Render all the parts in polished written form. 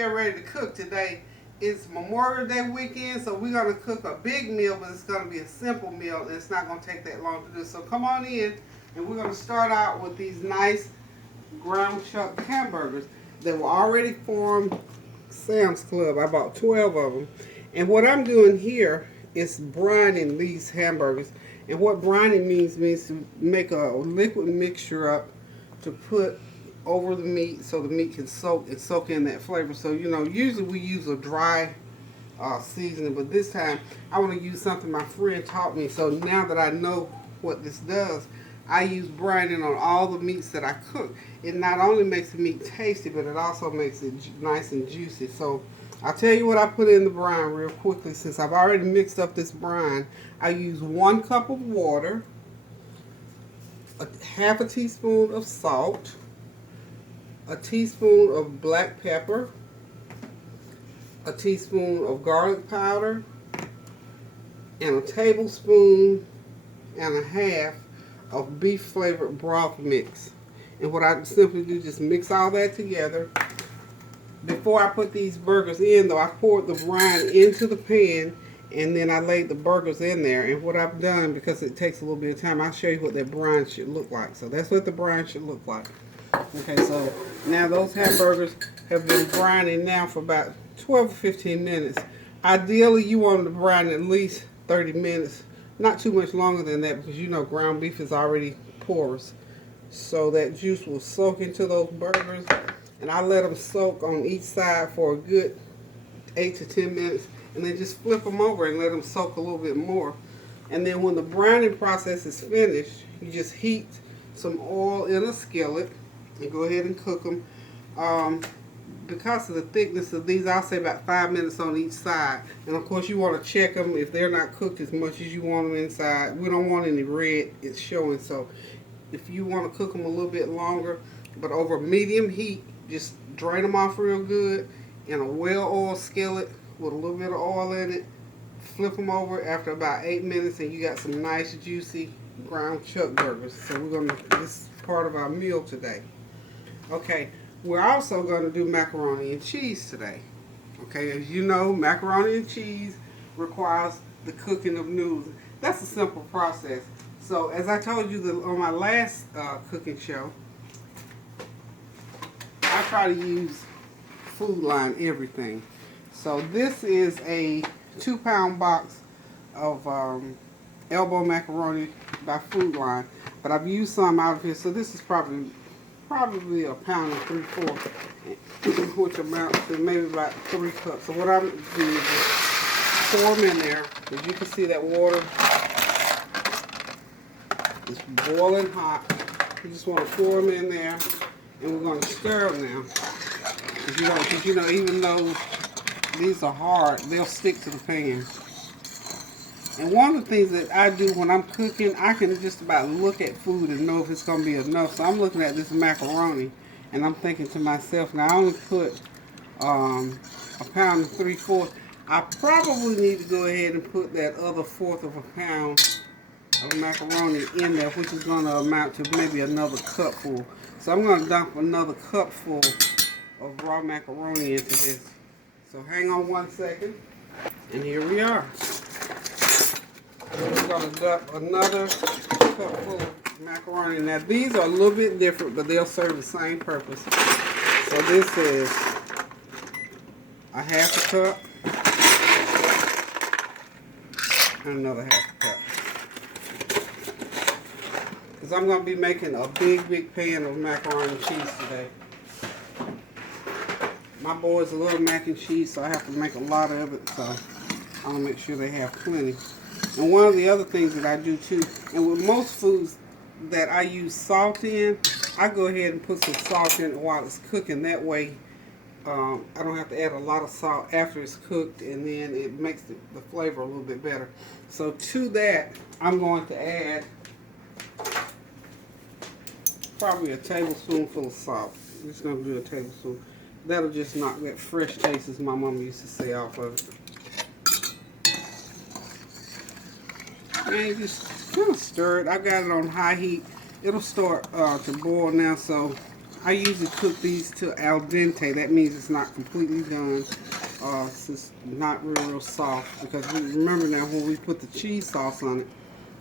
get ready to cook today. It's Memorial Day weekend, so we're going to cook a big meal, but it's going to be a simple meal, and it's not going to take that long to do. So come on in, and we're going to start out with these nice ground chuck hamburgers that were already formed Sam's Club. I bought 12 of them. And what I'm doing here is brining these hamburgers. And what brining means to make a liquid mixture up to put over the meat so the meat can soak in that flavor. So, you know, usually we use a dry seasoning, but this time I want to use something my friend taught me. So now that I know what this does, I use brining on all the meats that I cook. It not only makes the meat tasty, but it also makes it nice and juicy. So I'll tell you what I put in the brine real quickly. Since I've already mixed up this brine, I use 1 cup of water, half a teaspoon of salt, a teaspoon of black pepper, a teaspoon of garlic powder, and a tablespoon and a half of beef flavored broth mix. And what I simply do, just mix all that together. Before I put these burgers in, though, I poured the brine into the pan, and then I laid the burgers in there. And what I've done, because it takes a little bit of time, I'll show you what that brine should look like. So that's what the brine should look like. Okay, so now those hamburgers have been brining now for about 12 or 15 minutes. Ideally, you want them to brine at least 30 minutes. Not too much longer than that, because you know ground beef is already porous. So that juice will soak into those burgers. And I let them soak on each side for a good 8 to 10 minutes. And then just flip them over and let them soak a little bit more. And then when the brining process is finished, you just heat some oil in a skillet and go ahead and cook them. Because of the thickness of these, I'll say about 5 minutes on each side. And of course you want to check them if they're not cooked as much as you want them inside. We don't want any red, it's showing. So if you want to cook them a little bit longer, but over medium heat, just drain them off real good in a well-oiled skillet with a little bit of oil in it. Flip them over after about 8 minutes, and you got some nice juicy ground chuck burgers. So this is part of our meal today. Okay, we're also going to do macaroni and cheese today. Okay, as you know, macaroni and cheese requires the cooking of noodles. That's a simple process. So as I told you on my last cooking show, I try to use Food Line everything. So this is a 2-pound box of elbow macaroni by Food Line, but I've used some out of here. So this is probably 1 pound and 3/4, which amounts to maybe about 3 cups. So what I'm doing is just pour them in there. As you can see, that water is boiling hot. You just want to pour them in there. And we're going to stir them now. Because you know, even though these are hard, they'll stick to the pan. And one of the things that I do when I'm cooking, I can just about look at food and know if it's going to be enough. So I'm looking at this macaroni, and I'm thinking to myself, now I only put 1 pound and 3/4. I probably need to go ahead and put that other 1/4 of a pound of macaroni in there, which is going to amount to maybe another cupful. So I'm going to dump another cupful of raw macaroni into this. So hang on 1 second, and here we are. We're going to dump another cupful of macaroni. Now these are a little bit different, but they'll serve the same purpose. So this is a 1/2 cup and another 1/2 cup. Because I'm going to be making a big pan of macaroni and cheese today. My boys love mac and cheese, so I have to make a lot of it. So I want to make sure they have plenty. And one of the other things that I do too, and with most foods that I use salt in, I go ahead and put some salt in it while it's cooking. That way I don't have to add a lot of salt after it's cooked, and then it makes the flavor a little bit better. So to that, I'm going to add probably a tablespoonful of salt. I'm just going to do a tablespoon. That'll just knock that fresh taste, as my mama used to say, off of it. And just kind of stir it. I got it on high heat. It'll start to boil now, so I usually cook these to al dente. That means it's not completely done. It's not real soft. Because remember now, when we put the cheese sauce on it,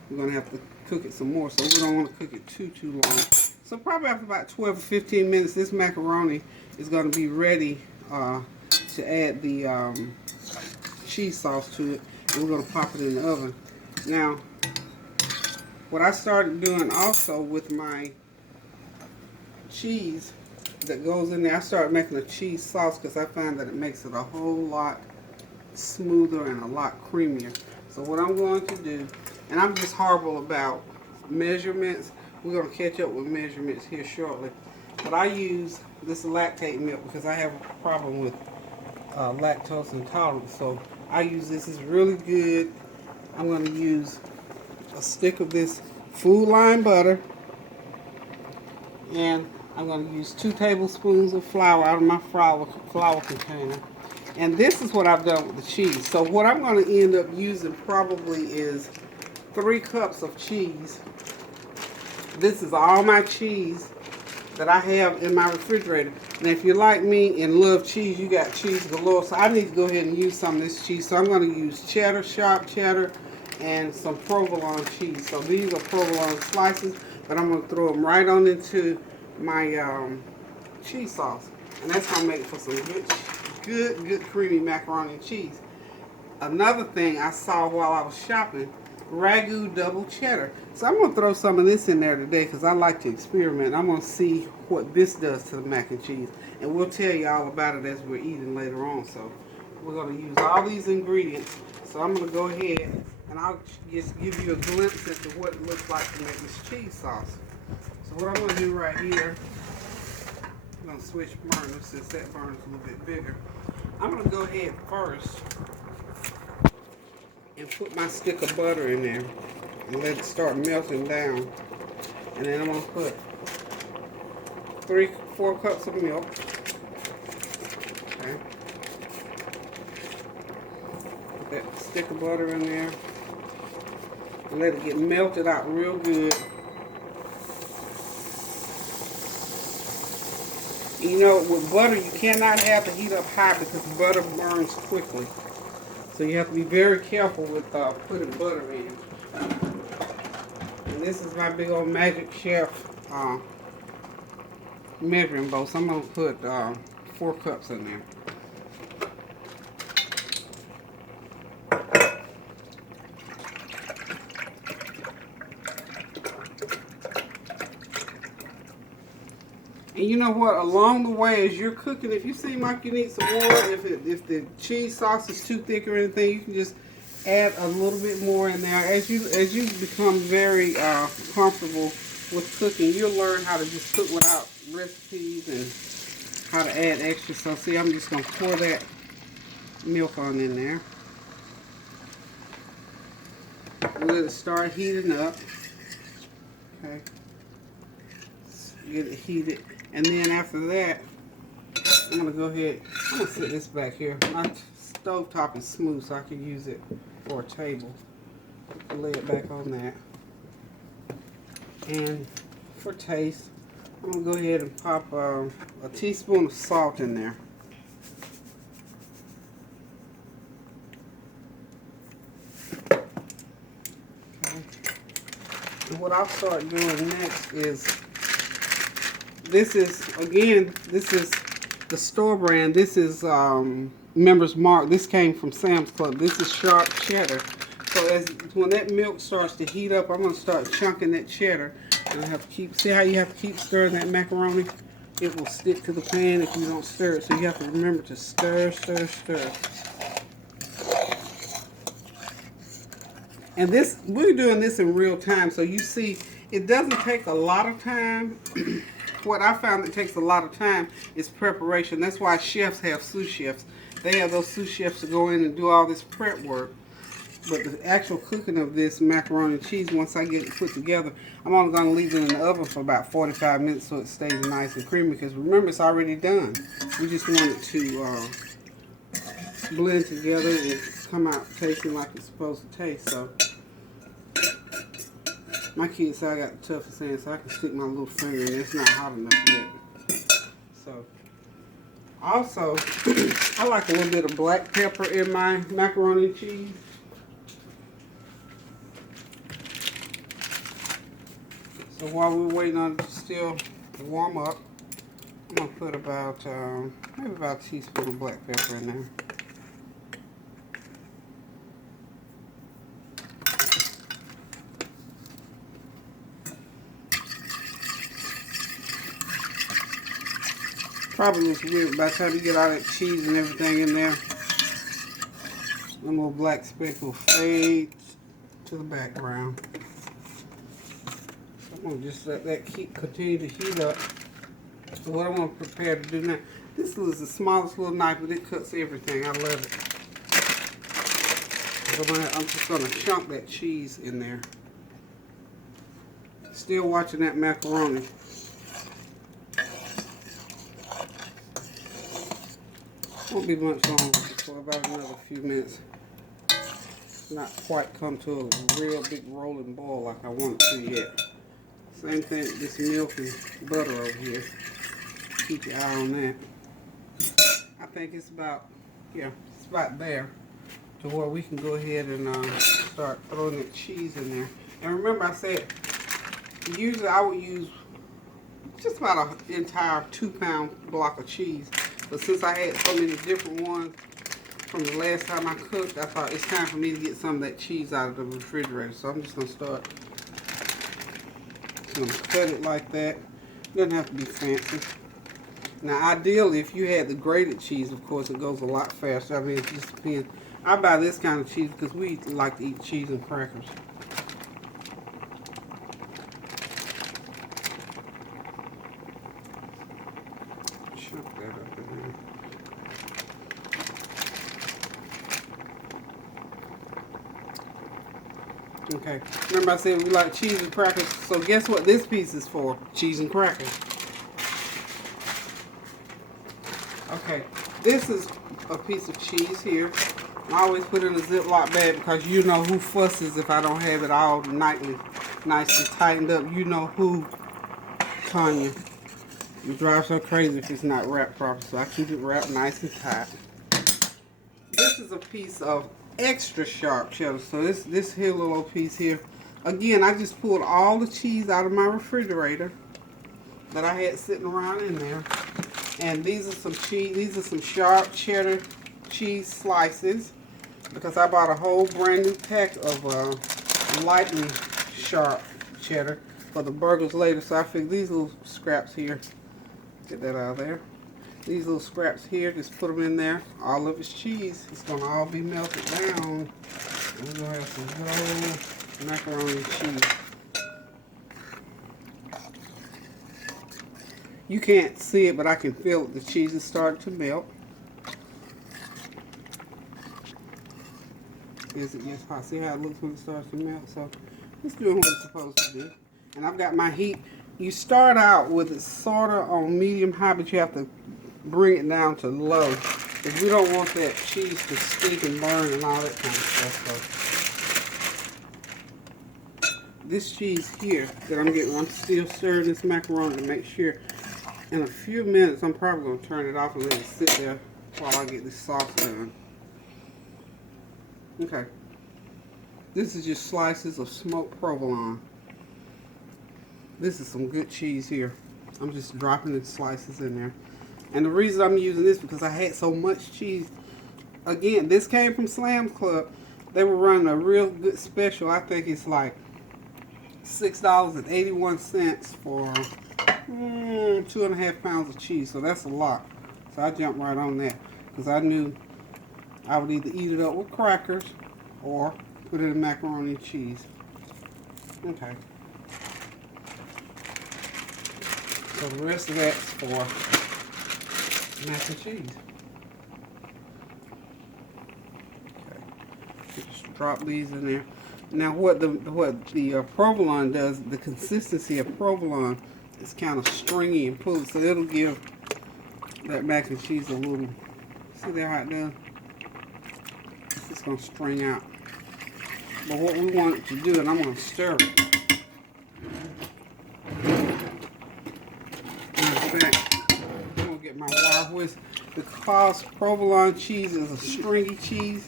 we're going to have to cook it some more. So we don't want to cook it too long. So probably after about 12 or 15 minutes, this macaroni is going to be ready to add the cheese sauce to it. And we're going to pop it in the oven. Now, what I started doing also with my cheese that goes in there, I started making a cheese sauce because I find that it makes it a whole lot smoother and a lot creamier. So what I'm going to do, and I'm just horrible about measurements. We're going to catch up with measurements here shortly. But I use this lactate milk because I have a problem with lactose intolerance. So I use this. It's really good. I'm going to use a stick of this Food Line butter. And I'm going to use 2 tablespoons of flour out of my flour container. And this is what I've done with the cheese. So what I'm going to end up using probably is 3 cups of cheese. This is all my cheese that I have in my refrigerator. Now if you're like me and love cheese, you got cheese galore. So I need to go ahead and use some of this cheese. So I'm going to use cheddar, sharp cheddar, and some provolone cheese. So these are provolone slices, but I'm going to throw them right on into my cheese sauce. And that's going to make it for some good creamy macaroni and cheese. Another thing I saw while I was shopping, Ragu double cheddar. So I'm going to throw some of this in there today because I like to experiment. I'm going to see what this does to the mac and cheese. And we'll tell you all about it as we're eating later on. So we're going to use all these ingredients. So I'm going to go ahead and I'll just give you a glimpse into what it looks like to make this cheese sauce. So what I'm going to do right here, I'm going to switch burners since that burner is a little bit bigger. I'm going to go ahead first and put my stick of butter in there and let it start melting down. And then I'm going to put 3-4 cups of milk. Okay. Put that stick of butter in there and let it get melted out real good. You know, with butter, you cannot have the heat up high because butter burns quickly. So you have to be very careful with putting butter in. And this is my big old Magic Chef measuring bowl. So I'm going to put 4 cups in there. And you know what? Along the way, as you're cooking, if you seem like you need some more, if the cheese sauce is too thick or anything, you can just add a little bit more in there. As you become very comfortable with cooking, you'll learn how to just cook without recipes and how to add extra. So see, I'm just gonna pour that milk on in there. Let it start heating up. Okay. Get it heated. And then after that, I'm going to go ahead, I'm going to set this back here. My stove top is smooth, so I can use it for a table. Lay it back on that. And for taste, I'm going to go ahead and pop a teaspoon of salt in there. Okay. And what I'll start doing next is, this is the store brand. This is Members Mark. This came from Sam's Club. This is sharp cheddar. So when that milk starts to heat up, I'm going to start chunking that cheddar. And I have to see how you have to keep stirring that macaroni? It will stick to the pan if you don't stir it. So you have to remember to stir. And we're doing this in real time. So you see, it doesn't take a lot of time. What I found that takes a lot of time is preparation. That's why chefs have sous chefs. They have those sous chefs to go in and do all this prep work. But the actual cooking of this macaroni and cheese, once I get it put together, I'm only going to leave it in the oven for about 45 minutes so it stays nice and creamy. Because remember, it's already done. We just want it to blend together and come out tasting like it's supposed to taste. So my kids say I got the toughest hands, so I can stick my little finger in. It's not hot enough yet. So, also, I like a little bit of black pepper in my macaroni and cheese. So while we're waiting on it to still warm up, I'm going to put about, maybe about a teaspoon of black pepper in there. Probably looks weird by the time you get all that cheese and everything in there. Them little black specks will fade to the background. So I'm going to just let that continue to heat up. So what I'm going to prepare to do now, this is the smallest little knife, but it cuts everything. I love it. So I'm just going to chunk that cheese in there. Still watching that macaroni. Won't be much longer, for about another few minutes. Not quite come to a real big rolling boil like I want it to yet. Same thing with this milk and butter over here. Keep your eye on that. I think it's about, yeah, it's about there to where we can go ahead and start throwing that cheese in there. And remember I said, usually I would use just about an entire 2-pound block of cheese. But since I had so many different ones from the last time I cooked, I thought it's time for me to get some of that cheese out of the refrigerator. So I'm just going to start. I'm going to cut it like that. Doesn't have to be fancy. Now, ideally, if you had the grated cheese, of course, it goes a lot faster. I mean, it just depends. I buy this kind of cheese because we like to eat cheese and crackers. Chunk that up in there. Okay, remember I said we like cheese and crackers, so guess what this piece is for? Cheese and crackers. Okay, this is a piece of cheese here. I always put it in a Ziploc bag because you know who fusses if I don't have it all nicely tightened up. You know who, Tanya. You drive so crazy if it's not wrapped properly, so I keep it wrapped nice and tight. This is a piece of extra sharp cheddar. So this here little piece here, again, I just pulled all the cheese out of my refrigerator that I had sitting around in there. And these are some cheese, these are some sharp cheddar cheese slices because I bought a whole brand new pack of lightly sharp cheddar for the burgers later. So I figured these little scraps here, get that out of there. These little scraps here, just put them in there. All of it's cheese. It's going to all be melted down. And we're going to have some good old macaroni and cheese. You can't see it, but I can feel it. The cheese is starting to melt. Is it just hot? See how it looks when it starts to melt? So it's doing what it's supposed to do. And I've got my heat. You start out with it sort of on medium high, but you have to bring it down to low. Because we don't want that cheese to stick and burn and all that kind of stuff. So this cheese here that I'm getting, I'm still stirring this macaroni to make sure. In a few minutes, I'm probably going to turn it off and let it sit there while I get this sauce done. Okay. This is just slices of smoked provolone. This is some good cheese here. I'm just dropping the slices in there. And the reason I'm using this because I had so much cheese. Again, this came from Sam's Club. They were running a real good special. I think it's like $6.81 for 2.5 pounds of cheese. So that's a lot. So I jumped right on that because I knew I would either eat it up with crackers or put it in macaroni and cheese. Okay. So the rest of that's for mac and cheese. Okay. Just drop these in there. Now what the provolone does, the consistency of provolone is kind of stringy and pulley, so it'll give that mac and cheese a little, see there how it does? It's going to string out. But what we want it to do, and I'm going to stir it. Matter of fact, I'm going to whisk because provolone cheese is a stringy cheese.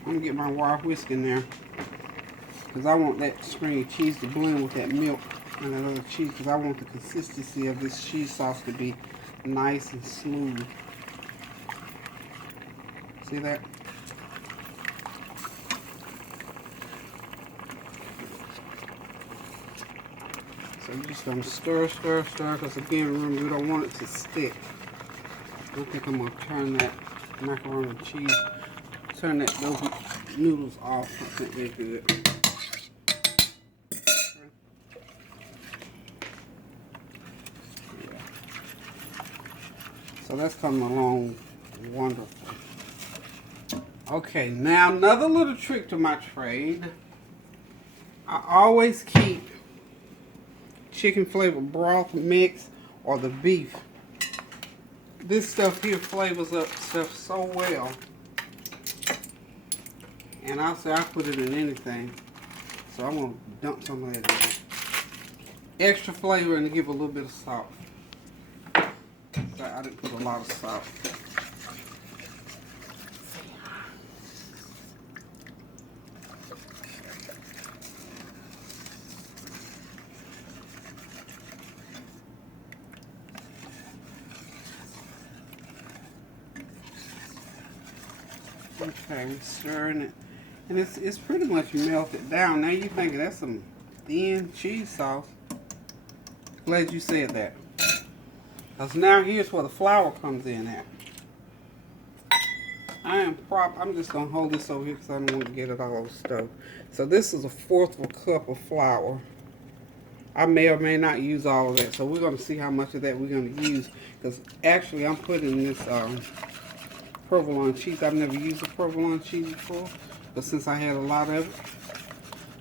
I'm gonna get my wire whisk in there because I want that stringy cheese to blend with that milk and that other cheese because I want the consistency of this cheese sauce to be nice and smooth. See that? So you're just gonna stir, stir, stir, because again, remember, we don't want it to stick. I think I'm gonna turn that macaroni and cheese, turn those noodles off. I think they're good. Yeah. So that's coming along wonderful. Okay, now another little trick to my trade. I always keep chicken flavored broth mix or the beef. This stuff here flavors up stuff so well. And I'll say I put it in anything. So I'm going to dump some of that in. Extra flavor and to give a little bit of salt. So I didn't put a lot of salt. Okay, we're stirring it. And it's pretty much melted down. Now you're thinking that's some thin cheese sauce. Glad you said that. Because now here's where the flour comes in at. I'm just going to hold this over here because I don't want to get it all over the stove. So this is 1/4 of a cup of flour. I may or may not use all of that. So we're going to see how much of that we're going to use. Because actually I'm putting this provolone cheese. I've never used a provolone cheese before, but since I had a lot of it,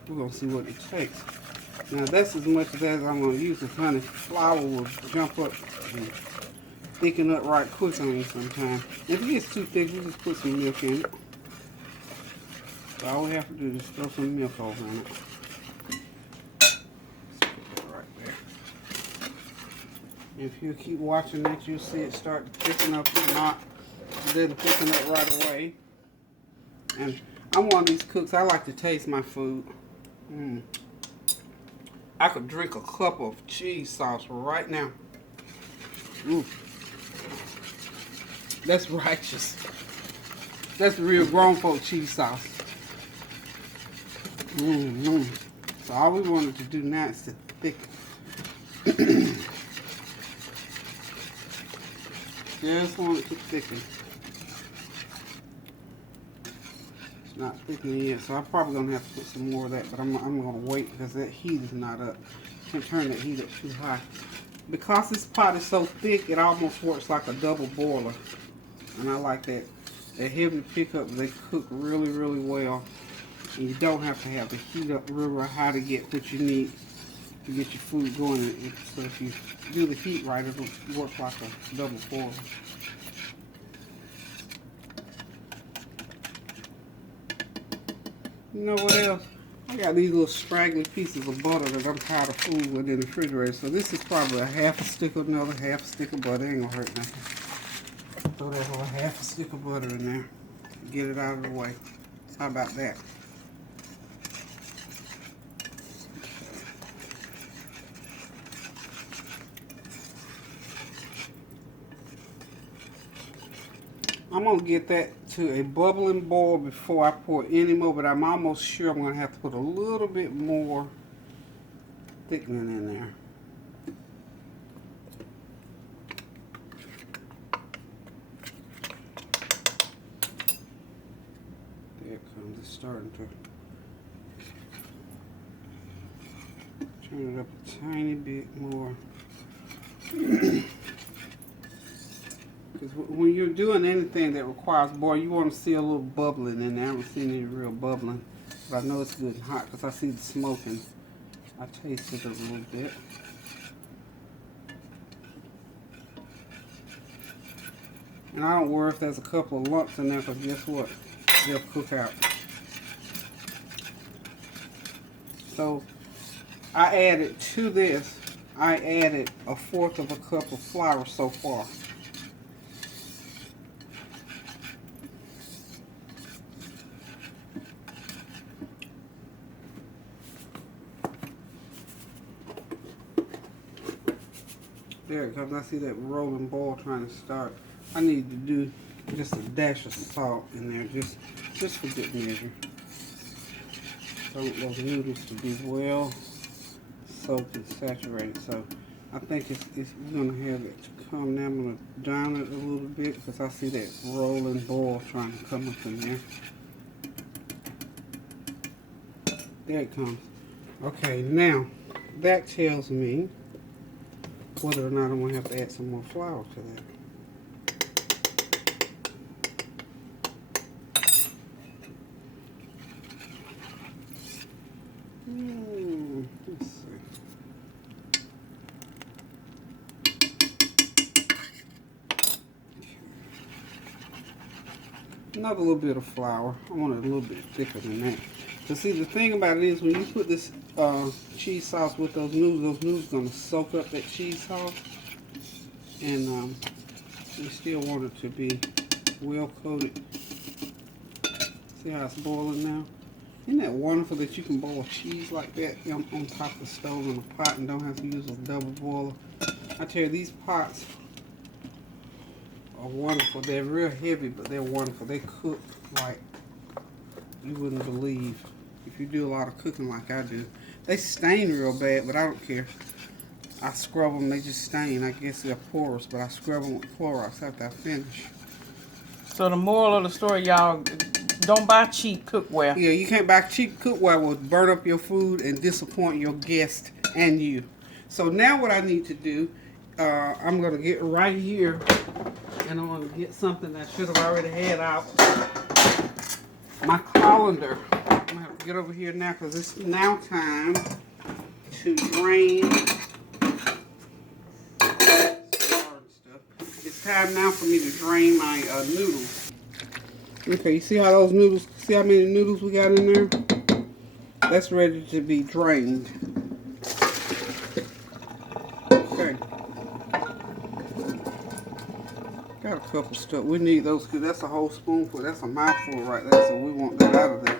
we're going to see what it takes. Now that's as much of that as I'm going to use. Because honey, flour will jump up and thicken up right quick on you sometimes. If it gets too thick, we just put some milk in it. So all we have to do is throw some milk over in it. Let's put that right there. If you keep watching it, you'll see it start to thicken up. If not, it doesn't thicken up right away. And I'm one of these cooks, I like to taste my food. I could drink a cup of cheese sauce right now. That's righteous. That's real grown folk cheese sauce. So all we wanted to do now is to thicken. Just want it to thicken. It's not thickening yet, so I'm probably gonna have to put some more of that, but I'm gonna wait because that heat is not up. Can't turn that heat up too high. Because this pot is so thick, it almost works like a double boiler. And I like that. That heavy pickup, they cook really, really well. And you don't have to have the heat up real high to get what you need to get your food going. So if you do the heat right, it'll work like a double boiler. You know what else? I got these little straggly pieces of butter that I'm tired of fooling with in the refrigerator. So this is probably a half a stick of another half a stick of butter. Ain't gonna hurt nothing. Throw that whole half a stick of butter in there. Get it out of the way. How about that? I'm going to get that to a bubbling boil before I pour any more, but I'm almost sure I'm going to have to put a little bit more thickening in there. There it comes. It's starting to turn it up a tiny bit more. Because when you're doing anything that requires boil, you want to see a little bubbling in there. I haven't seen any real bubbling, but I know it's good and hot because I see the smoking. I tasted it a little bit. And I don't worry if there's a couple of lumps in there because guess what? They'll cook out. So I added to this, I added 1/4 of a cup of flour so far. There it comes. I see that rolling ball trying to start. I need to do just a dash of salt in there, just for good measure. So I want those noodles to be well soaked and saturated. So I think it's we're gonna have it to come now. I'm gonna down it a little bit because I see that rolling ball trying to come up in there. There it comes. Okay, now that tells me whether or not I'm going to have to add some more flour to that. Let's see. Another little bit of flour. I want it a little bit thicker than that. So see, the thing about it is when you put this cheese sauce with those noodles are going to soak up that cheese sauce. And you still want it to be well coated. See how it's boiling now? Isn't that wonderful that you can boil cheese like that on top of the stove in a pot and don't have to use a double boiler? I tell you, these pots are wonderful. They're real heavy, but they're wonderful. They cook like you wouldn't believe if you do a lot of cooking like I do. They stain real bad, but I don't care. I scrub them, they just stain. I guess they're porous, but I scrub them with Clorox after I finish. So the moral of the story, y'all, don't buy cheap cookware. Yeah, you can't buy cheap cookware. Will burn up your food and disappoint your guest and you. So now what I need to do, I'm going to get right here, and I'm going to get something I should have already had out. My colander. I'm going to have to get over here now because it's now time to drain. It's time now for me to drain my noodles. Okay, you see how those noodles, see how many noodles we got in there? That's ready to be drained. Okay. Got a couple stuff. We need those because that's a whole spoonful. That's a mouthful right there, so we want that out of there.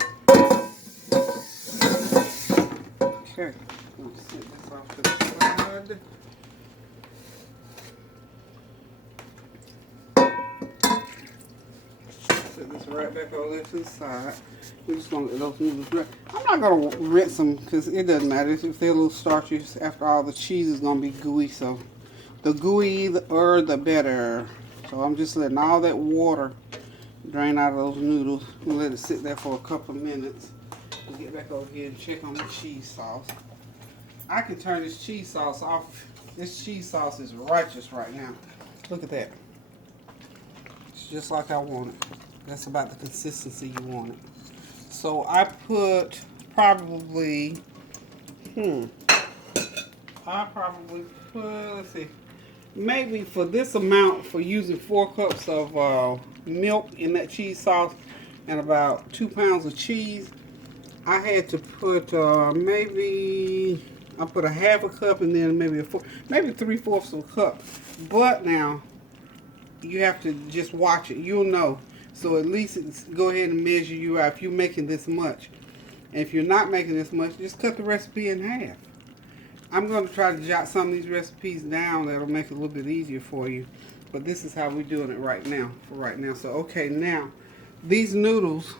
Okay. Let's set this off to the side. Set this right back over there to the side. We're just going to let those noodles rest. I'm not going to rinse them because it doesn't matter. If they're a little starchy, after all, the cheese is going to be gooey. So the gooier the better. So I'm just letting all that water drain out of those noodles and let it sit there for a couple of minutes. We'll get back over here and check on the cheese sauce. I can turn this cheese sauce off. This cheese sauce is righteous right now. Look at that. It's just like I want it. That's about the consistency you want it. So I put probably, let's see, maybe for this amount, for using 4 cups of milk in that cheese sauce and about 2 pounds of cheese, I had to put maybe, I put a 1/2 cup and then maybe maybe 3/4 of a cup. But now, you have to just watch it. You'll know. So at least go ahead and measure you out if you're making this much. And if you're not making this much, just cut the recipe in half. I'm going to try to jot some of these recipes down that'll make it a little bit easier for you. But this is how we're doing it right now, for right now. So, okay, now, these noodles,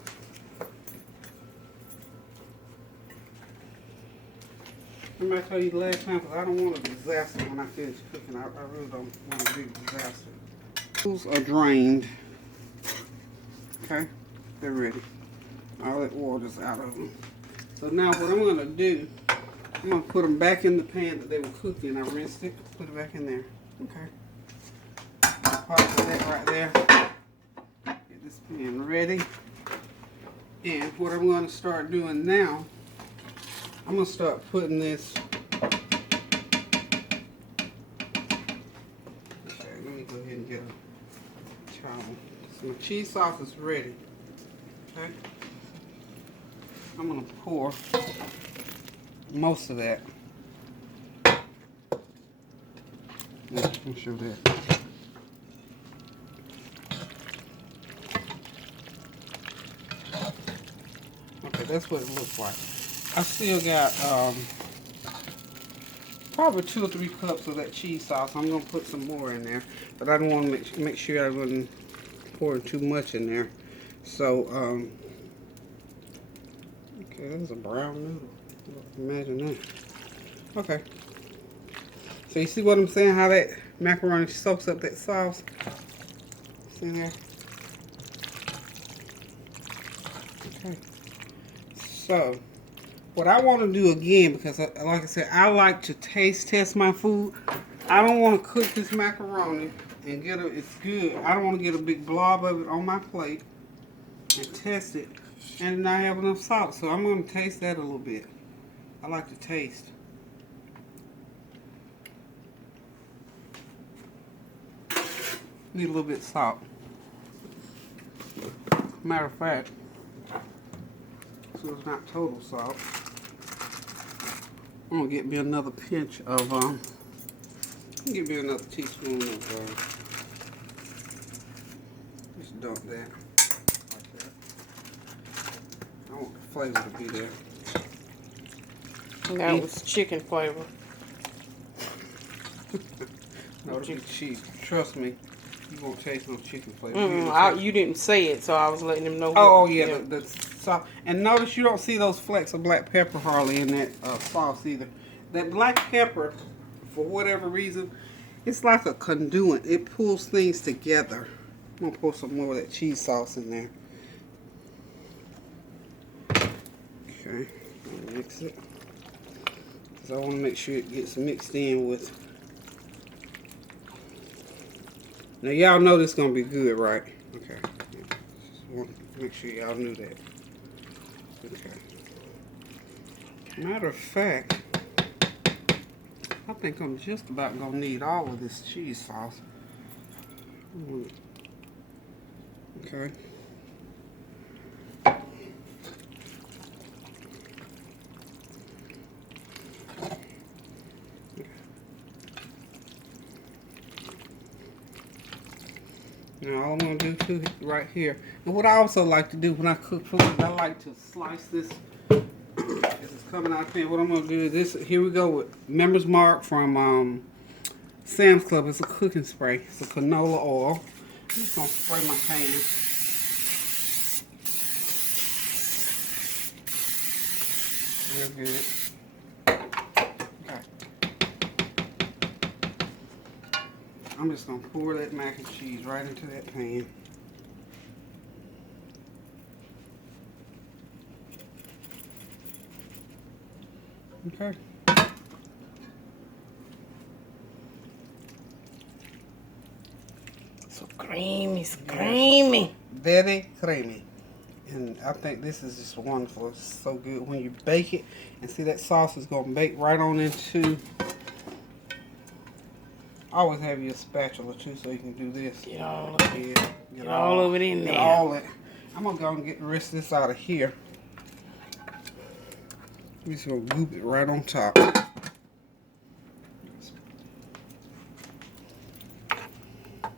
remember I told you the last time, because I don't want a disaster when I finish cooking. I really don't want a big disaster. Noodles are drained. Okay, they're ready. All that water's out of them. So now what I'm going to do, I'm going to put them back in the pan that they were cooked in. I rinsed it, put it back in there. Okay. Pop that right there. Get this pan ready. And what I'm going to start doing now, I'm going to start putting this. Okay, let me go ahead and get a towel. So my cheese sauce is ready. Okay. I'm going to pour most of that Let me show that. Okay, that's what it looks like. I still got probably 2 or 3 cups of that cheese sauce. I'm gonna put some more in there, but I don't want to make sure I wouldn't pour too much in there. So okay, that's a brown noodle. Imagine that. Okay. So you see what I'm saying? How that macaroni soaks up that sauce. See there? Okay. So, what I want to do again, because like I said, I like to taste test my food. I don't want to cook this macaroni and get it's good. I don't want to get a big blob of it on my plate and test it and not have enough salt. So I'm going to taste that a little bit. I like to taste. Need a little bit of salt. Matter of fact, so it's not total salt, I'm gonna get me another pinch of give me another teaspoon of just dump that like that. I want the flavor to be there. That was chicken flavor. No, it'll be cheese. Trust me, you won't taste no chicken flavor. You didn't say it, so I was letting them know. Oh yeah, the sauce. And notice you don't see those flecks of black pepper hardly in that sauce either. That black pepper, for whatever reason, it's like a conduit. It pulls things together. I'm gonna pour some more of that cheese sauce in there. Okay, mix it. Cause I want to make sure it gets mixed in with. Now y'all know this is gonna be good, right? Okay. Just want to make sure y'all knew that. Okay. Matter of fact, I think I'm just about gonna need all of this cheese sauce. Okay. Now all I'm gonna do too right here, and what I also like to do when I cook food is I like to slice this. This is coming out of the pan. What I'm gonna do is this. Here we go with Members Mark from Sam's Club. It's a cooking spray. It's a canola oil. I'm just gonna spray my pan. Real good. Okay. I'm just gonna pour that mac and cheese right into that pan. Okay. So creamy, it's creamy. Very creamy. And I think this is just wonderful. It's so good when you bake it. And see that sauce is gonna bake right on into. Always have your spatula too, so you can do this. Get all of it. Yeah, Get all of it in there. All it. I'm gonna go and get the rest of this out of here. I'm just gonna goop it right on top.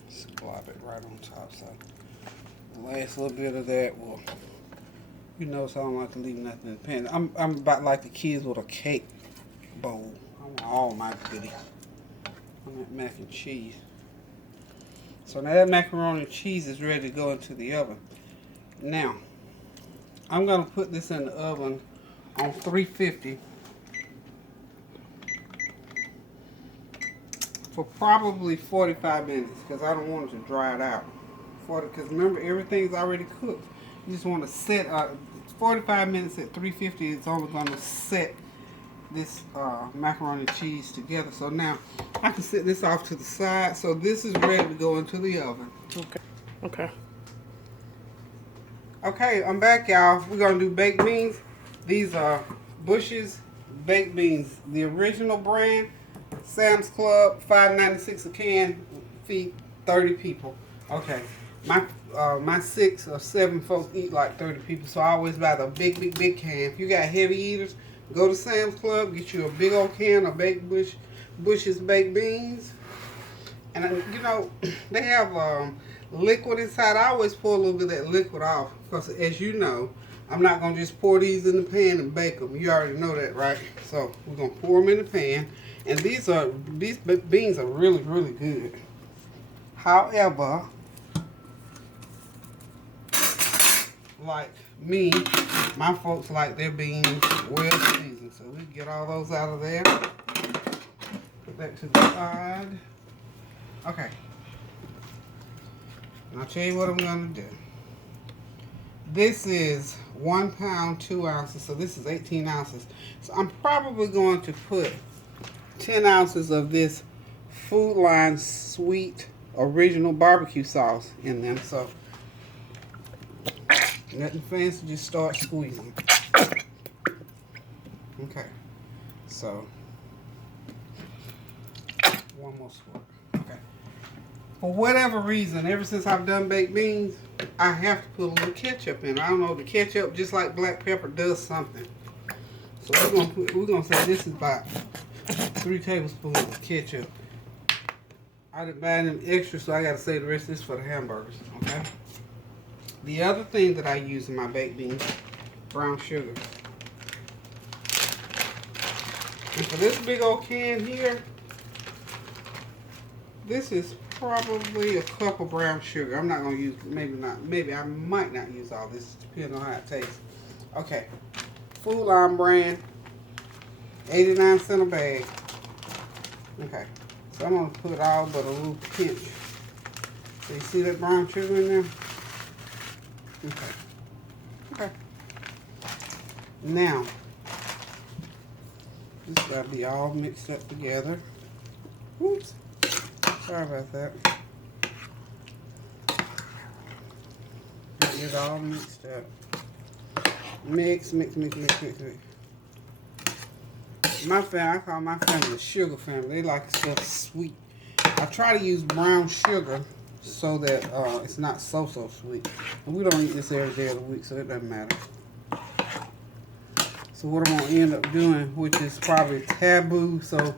Just glop it right on top. So the last little bit of that will. You know, so I don't like to leave nothing in the pan. I'm about like the kids with a cake bowl. I want all my goodies. On that mac and cheese. So now that macaroni and cheese is ready to go into the oven. Now, I'm going to put this in the oven on 350 for probably 45 minutes because I don't want it to dry it out. Because remember, everything's already cooked. You just want to set 45 minutes at 350. It's only going to set this macaroni and cheese together. So now I can set this off to the side. So this is ready to go into the oven. Okay, I'm back, y'all. We're gonna do baked beans. These are Bush's baked beans, the original brand. Sam's Club, $5.96 a can, feed 30 people. Okay, my 6 or 7 folks eat like 30 people, so I always buy the big can. If you got heavy eaters, go to Sam's Club, get you a big old can of Bush's baked beans. And you know, they have liquid inside. I always pour a little bit of that liquid off because, as you know, I'm not gonna just pour these in the pan and bake them. You already know that, right? So we're gonna pour them in the pan, and these beans are really, really good. However, like me, my folks like their beans well seasoned. So we get all those out of there. Put that to the side. Okay. And I'll tell you what I'm going to do. This is 1 pound, 2 ounces. So this is 18 ounces. So I'm probably going to put 10 ounces of this Food Line Sweet Original Barbecue Sauce in them. So nothing fancy, just start squeezing. Okay. So one more squirt. Okay. For whatever reason, ever since I've done baked beans, I have to put a little ketchup in. I don't know, the ketchup, just like black pepper, does something. So we're gonna say this is about 3 tablespoons of ketchup. I didn't buy them extra, so I gotta save the rest of this for the hamburgers. Okay. The other thing that I use in my baked beans, brown sugar. And for this big old can here, this is probably a cup of brown sugar. I'm not going to use, maybe I might not use all this, depending on how it tastes. Okay, Food Line brand, 89 cents a bag. Okay, so I'm going to put all but a little pinch. So you see that brown sugar in there? Okay. Okay. Now, this got to be all mixed up together. Oops. Sorry about that. Get it all mixed up. Mix. My family, I call my family the sugar family. They like stuff sweet. I try to use brown sugar so that it's not so sweet. And we don't eat this every day of the week, so it doesn't matter. So what I'm going to end up doing, which is probably taboo, so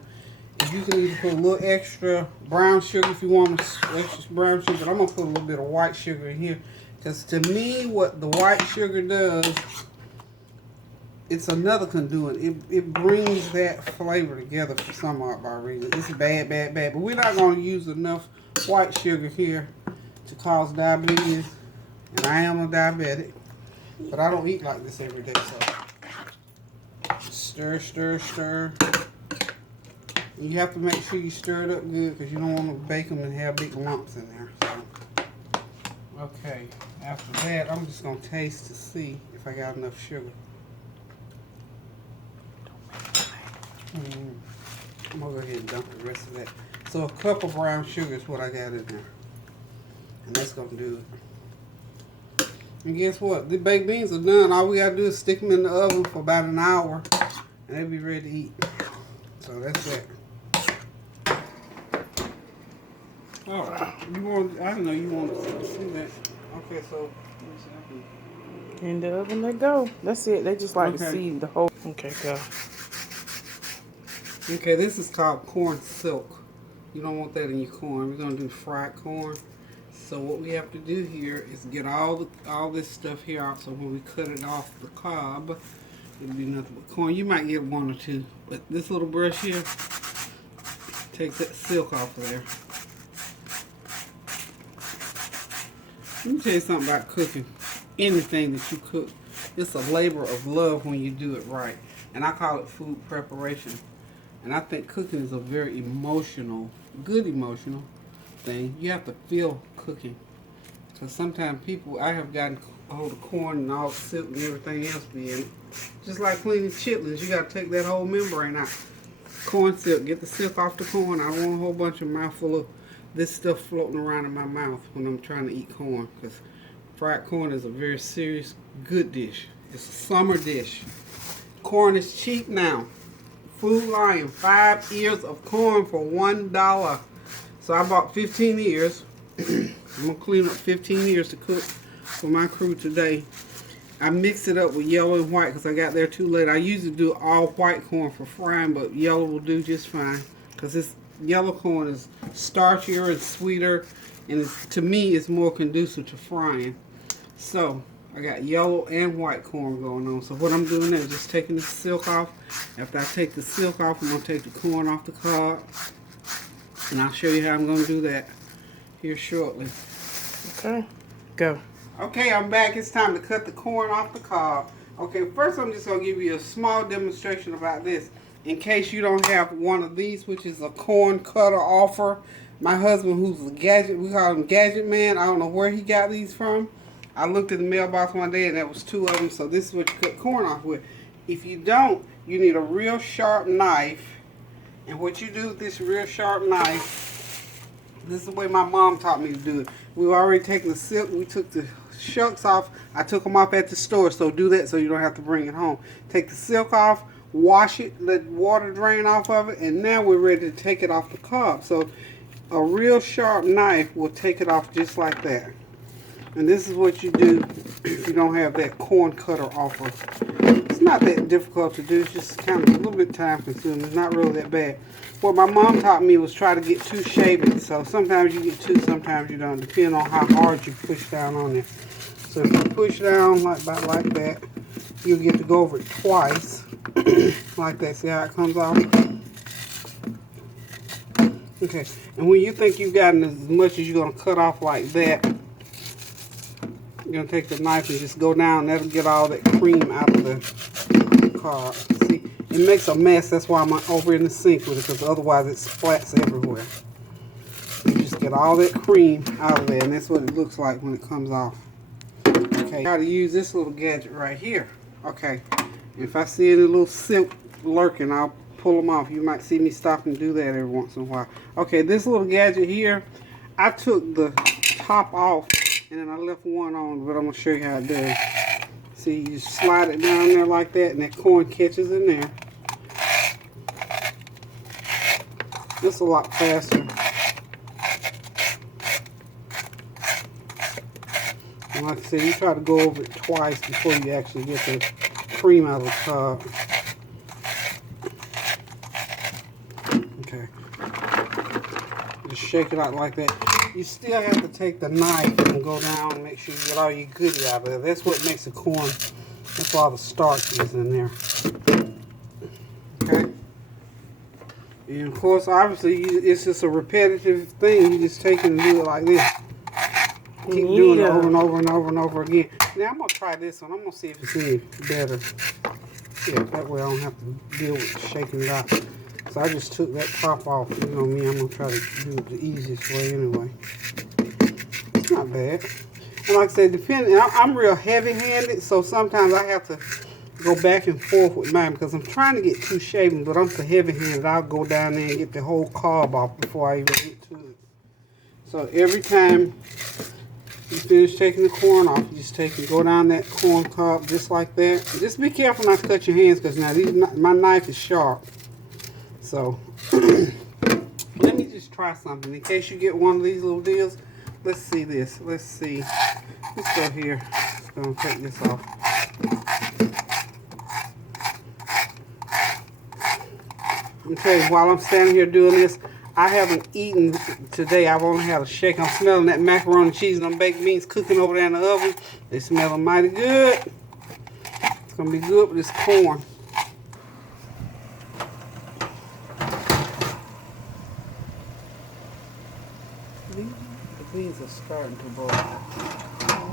if you can either put a little extra brown sugar if you want extra brown sugar, but I'm going to put a little bit of white sugar in here. Because to me, what the white sugar does, it's another conduit. It brings that flavor together for some odd reason. It's bad. But we're not going to use enough white sugar here to cause diabetes. And I am a diabetic. But I don't eat like this every day. So stir. You have to make sure you stir it up good because you don't want to bake them and have big lumps in there. So, okay, after that, I'm just going to taste to see if I got enough sugar. I'm going to go ahead and dump the rest of that. So a cup of brown sugar is what I got in there. And that's going to do it. And guess what? The baked beans are done. All we got to do is stick them in the oven for about an hour. And they'll be ready to eat. So that's it. Oh, I know you want to see that. Okay, so In the oven they go. That's it. They just like to see the whole. Okay, go. Okay, this is called corn silk. You don't want that in your corn. We're gonna do fried corn. So what we have to do here is get all this stuff here out. So when we cut it off the cob, it'll be nothing but corn. You might get 1 or 2, but this little brush here takes that silk off of there. Let me tell you something about cooking. Anything that you cook, it's a labor of love when you do it right. And I call it food preparation. And I think cooking is a very good emotional thing. You have to feel cooking. Because sometimes I have gotten hold of corn and all the silk and everything else be in it. Just like cleaning chitlins, you got to take that whole membrane out. Corn silk, get the silk off the corn. I don't want a whole bunch of mouthful of this stuff floating around in my mouth when I'm trying to eat corn, because fried corn is a very serious, good dish. It's a summer dish. Corn is cheap now. Food Lion, 5 ears of corn for $1. So I bought 15 ears. I'm going to clean up 15 ears to cook for my crew today. I mixed it up with yellow and white because I got there too late. I usually do all white corn for frying, but yellow will do just fine because it's yellow corn is starchier and sweeter, and to me it's more conducive to frying. So I got yellow and white corn going on. So what I'm doing is just taking the silk off. After I take the silk off, I'm going to take the corn off the cob. And I'll show you how I'm going to do that here shortly. Okay, go. Okay, I'm back. It's time to cut the corn off the cob. Okay, first I'm just going to give you a small demonstration about this. In case you don't have one of these, which is a corn cutter offer. My husband, who's a gadget, we call him Gadget Man. I don't know where he got these from. I looked at the mailbox one day and there was 2 of them. So this is what you cut corn off with. If you don't, you need a real sharp knife. And what you do with this real sharp knife, this is the way my mom taught me to do it. We've already taken the silk. We took the shucks off. I took them off at the store. So do that so you don't have to bring it home. Take the silk off. Wash it, let water drain off of it, and now we're ready to take it off the cob. So a real sharp knife will take it off just like that. And this is what you do if you don't have that corn cutter offer. It's not that difficult to do. It's just kind of a little bit time consuming. It's not really that bad. What my mom taught me was try to get 2 shavings. So sometimes you get 2, sometimes you don't, depending on how hard you push down on it. So if you push down about like that, you'll get to go over it twice. Like that. See how it comes off? Okay. And when you think you've gotten as much as you're going to cut off like that, you're going to take the knife and just go down. That'll get all that cream out of the cob. See, it makes a mess. That's why I'm over in the sink with it, because otherwise it splats everywhere. You just get all that cream out of there, and that's what it looks like when it comes off. Okay. Got to use this little gadget right here. Okay. If I see any little silk lurking, I'll pull them off. You might see me stop and do that every once in a while. Okay, this little gadget here, I took the top off and then I left one on, but I'm going to show you how it does. See, you just slide it down there like that and that corn catches in there. It's a lot faster. And like I said, you try to go over it twice before you actually get the cream out of the cob. Okay. Just shake it out like that. You still have to take the knife and go down and make sure you get all your goodies out of there. That's what makes the corn. That's why all the starch is in there. Okay. And of course, obviously, it's just a repetitive thing. You just take it and do it like this. Keep doing it over and over and over and over again. Now I'm going to try this one. I'm going to see if it's any better. Yeah, that way I don't have to deal with shaking it out. So I just took that top off. You know me, I'm going to try to do it the easiest way anyway. It's not bad. And like I said, depending, I'm real heavy-handed, so sometimes I have to go back and forth with mine because I'm trying to get 2 shavings, but I'm so heavy-handed, I'll go down there and get the whole cob off before I even get to it. So every time you finish taking the corn off, you just go down that corn cob just like that. Just be careful not to cut your hands because now my knife is sharp. So let me just try something in case you get one of these little deals. Let's see this. Let's see. Let's go here. Just gonna take this off. Okay, while I'm standing here doing this, I haven't eaten today. I've only had a shake. I'm smelling that macaroni and cheese and them baked beans cooking over there in the oven. They smell mighty good. It's going to be good with this corn. The beans are starting to boil.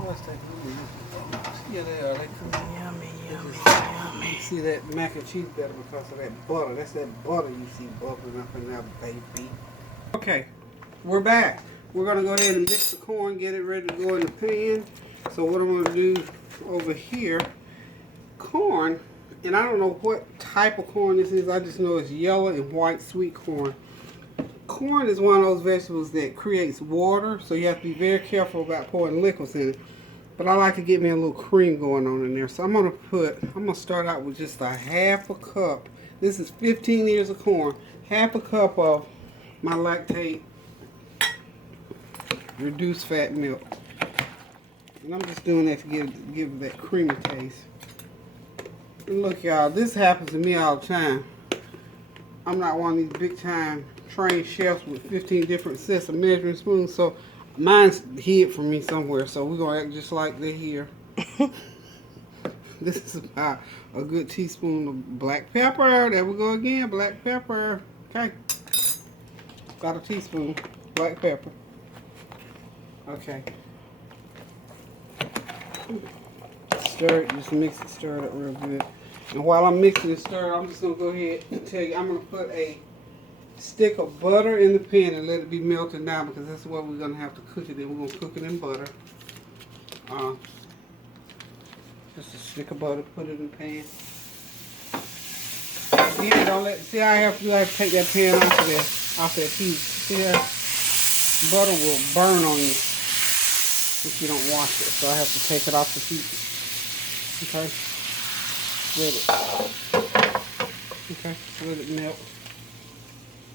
What's that? Yeah, they are. They come Yummy, yummy, yummy. You see that mac and cheese better because of that butter. That's that butter you see bubbling up in there, baby. Okay, we're back. We're going to go ahead and mix the corn, get it ready to go in the pan. So what I'm going to do over here, corn, and I don't know what type of corn this is. I just know it's yellow and white sweet corn. Corn is one of those vegetables that creates water, so you have to be very careful about pouring liquids in it. But I like to get me a little cream going on in there. So I'm going to start out with just a half a cup. This is 15 ears of corn. Half a cup of my lactate reduced fat milk. And I'm just doing that to give it that creamy taste. And look, y'all, this happens to me all the time. I'm not one of these big time trained chefs with 15 different sets of measuring spoons, so mine's hid from me somewhere, so we're going to act just like they're here. This is about a good teaspoon of black pepper. There we go again, black pepper. Okay. Got a teaspoon black pepper. Okay. Stir it, just mix it, stir it up real good. And while I'm mixing and stirring, I'm just going to go ahead and tell you, I'm going to put a stick of butter in the pan and let it be melted down, because that's what we're going to have to cook it in. We're going to cook it in butter. Just a stick of butter, put it in the pan. Again, don't let, see, I have to take that pan off that heat. See that? Butter will burn on you if you don't wash it, so I have to take it off the heat. Okay? Let it melt.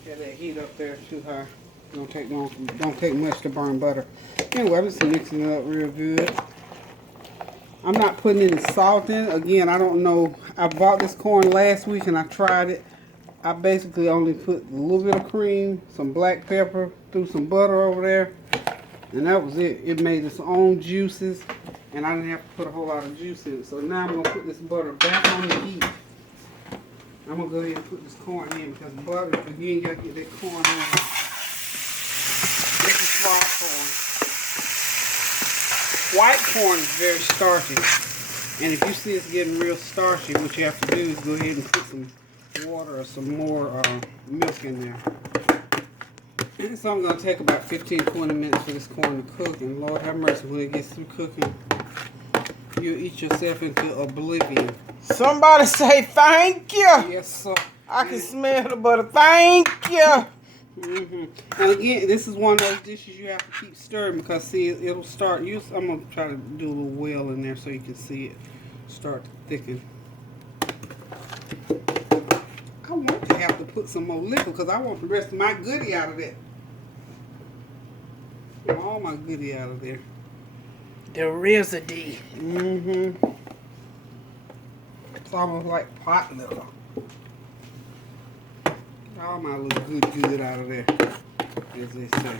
Got that heat up there too high. Don't take much to burn butter. Anyway, I'm just mixing it up real good. I'm not putting any salt in. Again, I don't know. I bought this corn last week and I tried it. I basically only put a little bit of cream, some black pepper, threw some butter over there, and that was it. It made its own juices, and I didn't have to put a whole lot of juice in it. So now I'm going to put this butter back on the heat. I'm going to go ahead and put this corn in, because butter, again, you got to get that corn in. This is fried corn. White corn is very starchy, and if you see it's getting real starchy, what you have to do is go ahead and put some water or some more milk in there. So I'm going to take about 15-20 minutes for this corn to cook, and Lord have mercy, when it gets through cooking, you'll eat yourself into oblivion. Somebody say thank you. Yes, sir. I can smell the butter. Thank you. And again, this is one of those dishes you have to keep stirring, because see, it'll start. I'm going to try to do a little well in there so you can see it start to thicken. I want to have to put some more liquid, because I want the rest of my goodie out of that. All my goodie out of there. The residy. It's almost like pot liquor. All my little good out of there, as they say.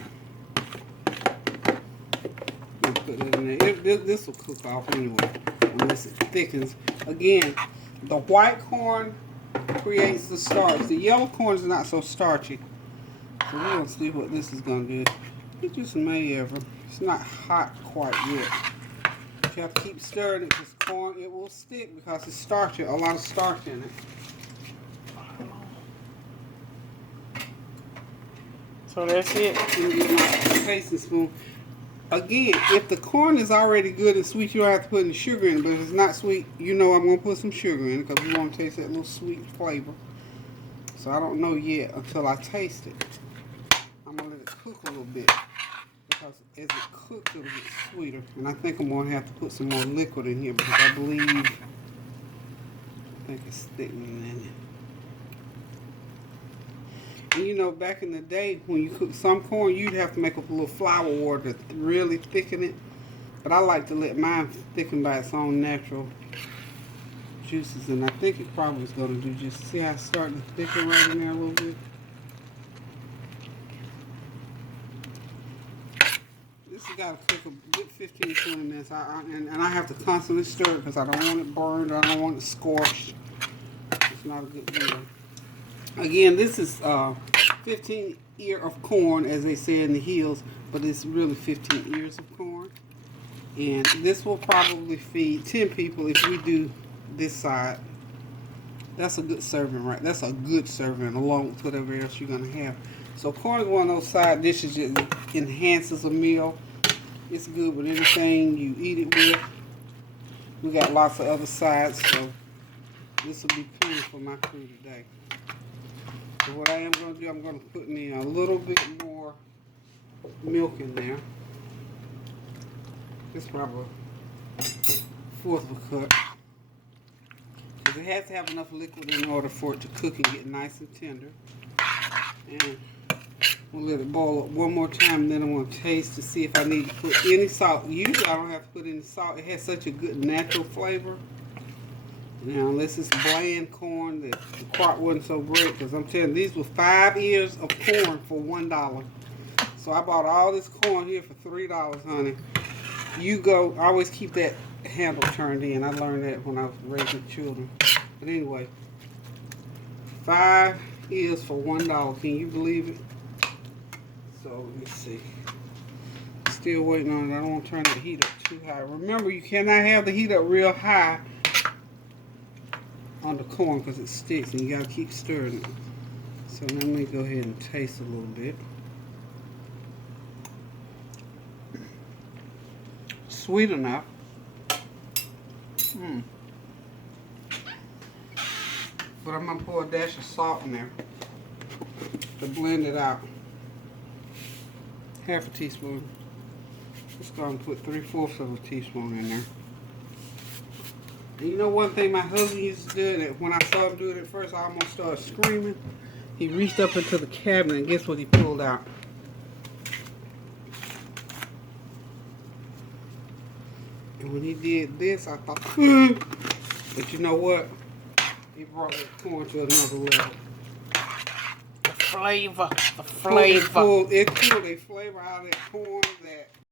Put it in there. This will cook off anyway, unless it thickens. Again, the white corn creates the starch. The yellow corn is not so starchy. So we're going to see what this is going to do. It just may ever. It's not hot quite yet. You have to keep stirring it, because corn, it will stick because it's starchy, a lot of starch in it. So that's it. Let me get my tasting spoon. Again, if the corn is already good and sweet, you don't have to put any sugar in it. But if it's not sweet, you know I'm going to put some sugar in it, because we want to taste that little sweet flavor. So I don't know yet until I taste it. I'm going to let it cook a little bit, because as it cooks, it'll get sweeter. And I think I'm going to have to put some more liquid in here, because I think it's thickening in it. And you know, back in the day, when you cook some corn, you'd have to make up a little flour water to really thicken it. But I like to let mine thicken by its own natural juices. And I think it probably is going to do just, see how it's starting to thicken right in there a little bit? This has got to cook a good 15-20 minutes. And I have to constantly stir it, because I don't want it burned. I don't want it scorched. It's not a good deal. Again, this is 15 ear of corn, as they say in the hills, but it's really 15 ears of corn. And this will probably feed 10 people if we do this side. That's a good serving, right? That's a good serving, along with whatever else you're going to have. So corn is one of those side dishes that enhances a meal. It's good with anything you eat it with. We got lots of other sides, so this will be plenty for my crew today. So what I am going to do, I'm going to put in a little bit more milk in there. Just probably a fourth of a cup. Because it has to have enough liquid in order for it to cook and get nice and tender. And we'll let it boil up one more time, and then I'm going to taste to see if I need to put any salt. Usually I don't have to put any salt. It has such a good natural flavor. Now, unless it's bland corn that the crop wasn't so great, because I'm telling you, these were 5 ears of corn for $1. So I bought all this corn here for $3, honey. You go, I always keep that handle turned in. I learned that when I was raising children. But anyway, 5 ears for $1. Can you believe it? So let's see. Still waiting on it. I don't want to turn that heat up too high. Remember, you cannot have the heat up real high on the corn because it sticks and you got to keep stirring it. So let me go ahead and taste a little bit. Sweet enough. But I'm going to pour a dash of salt in there to blend it out. Half a teaspoon. Just going to put 3/4 of a teaspoon in there. And you know one thing my husband used to do, that when I saw him do it at first, I almost started screaming. He reached up into the cabinet and guess what he pulled out? And when he did this, I thought, but you know what? He brought that corn to another level. The flavor. The flavor. It pulled a flavor out of that corn that